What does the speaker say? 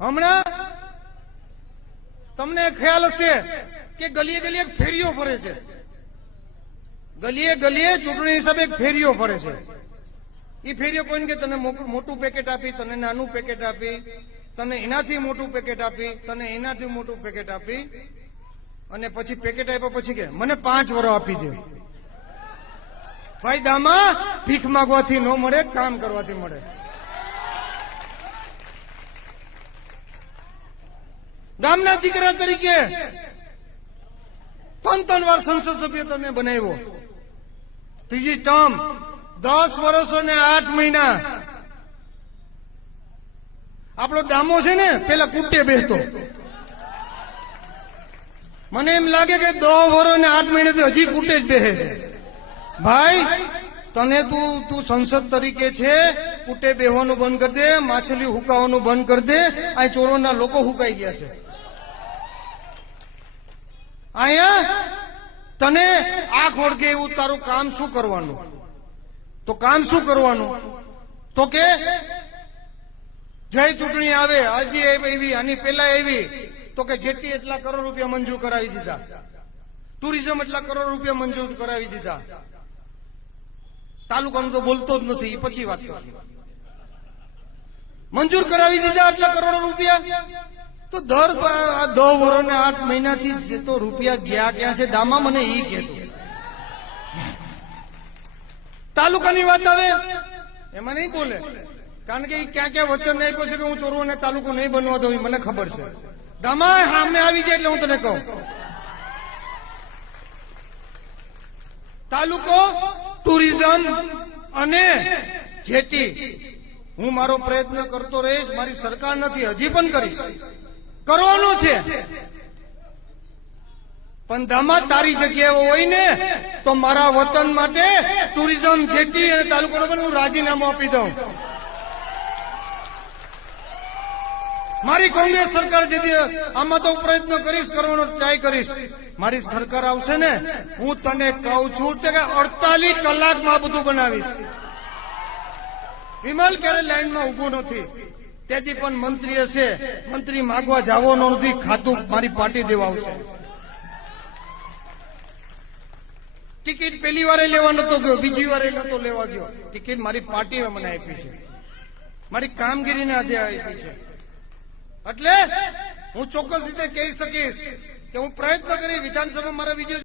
હમણાં તમને ખ્યાલ હશે કે ગલીએ ગલીએ ફેરીઓ ફરે છે. ગલીએ ગલીએ ચૂંટણી હિસાબે ફેરીઓ ફરે છે. એ ફેરીઓ કોઈને કે તને મોટું પેકેટ આપી, તને નાનું પેકેટ આપી, તને એનાથી મોટું પેકેટ આપી, તને એનાથી મોટું પેકેટ આપી, અને પછી પેકેટ આપ્યા પછી કે, મને પાંચ વરો આપી દે. ફાયદામાં ભીખ માગવાથી ન મળે, કામ કરવાથી મળે. ગામના દીકરા તરીકે ત્રણ વાર સંસદ સભ્ય તમે બનાવ્યો. ત્રીજી ટર્મ, દસ વર્ષ અને આઠ મહિના. આપણો દામો છે ને, પેલા કુટે બેસતો મને એમ લાગે કે દસ વર્ષ ને આઠ મહિનાથી હજી કુટે જ બેસે છે. ભાઈ, તને તું તું સંસદ તરીકે છે, કુટે બેહવાનું બંધ કરી દે, માછલી હુકાવાનું બંધ કરી દે, આ ચોરોના લોકો હુકાઈ ગયા છે. અહીંયા તને આ ખોડકે એવું તારું કામ શું કરવાનું? તો કામ શું કરવાનું? તો કે, જય ચૂંટણી આવે, હજી એવી આની પેલા એવી તો કે જેટલી એટલા કરોડ રૂપિયા મંજૂર કરાવી દીધા. ટુરિઝમ એટલા કરોડ રૂપિયા મંજૂર કરાવી દીધા. તાલુકાનું તો બોલતો જ નથી પછી વાત કરશું મંજૂર કરાવી દીધા આટલા કરોડો રૂપિયા? તો દર આ દો વર્ષ ને આઠ મહિનાથી જે તો રૂપિયા ગયા ક્યાં છે? દામા મને એ કહેતો. તાલુકાની વાત આવે? એમાં નહીં બોલે. કારણ કે ક્યાં ક્યાં વચન નહીં છે કે હું ચોરવાને તાલુકો નહીં બનવા દઉં મને ખબર છે. દામા સામે આવી જાય એટલે હું તને કહું. તાલુકો, ટુરિઝમ અને જેટી. હું મારો પ્રયત્ન કરતો રહીશ, મારી સરકાર નથી, હજી પણ કરીશ. કરવાનો છે. પણ દામા તારી જગ્યાએ હોય ને તો મારા વતન માટે ટુરિઝમ જેટી અને તાલુકાનો પણ હું રાજીનામું આપી દઉં. મારી કોંગ્રેસ સરકાર જે આમાં તો પ્રયત્ન કરીશ, કરવાનો ટ્રાય કરીશ. મારી સરકાર આવશે ને, હું તને કહું છું કે અડતાલીસ કલાકમાં બધું બનાવીશ. વિમલ ક્યારે લાઈનમાં ઊભો નથી? તેથી પણ મંત્રી હશે મંત્રી માગવા જવાનો નથી, ખાતું મારી પાર્ટી દેવા ટિકિટ પેલી વારે લેવા નતો ગયો, બીજી વારે નતો લેવા ગયો. ટિકિટ મારી પાર્ટીએ મને આપી છે. મારી કામગીરીને આધે આપી છે. એટલે હું ચોક્કસ રીતે કહી શકીશ કે હું પ્રયત્ન કરી વિધાનસભા મારા વિજય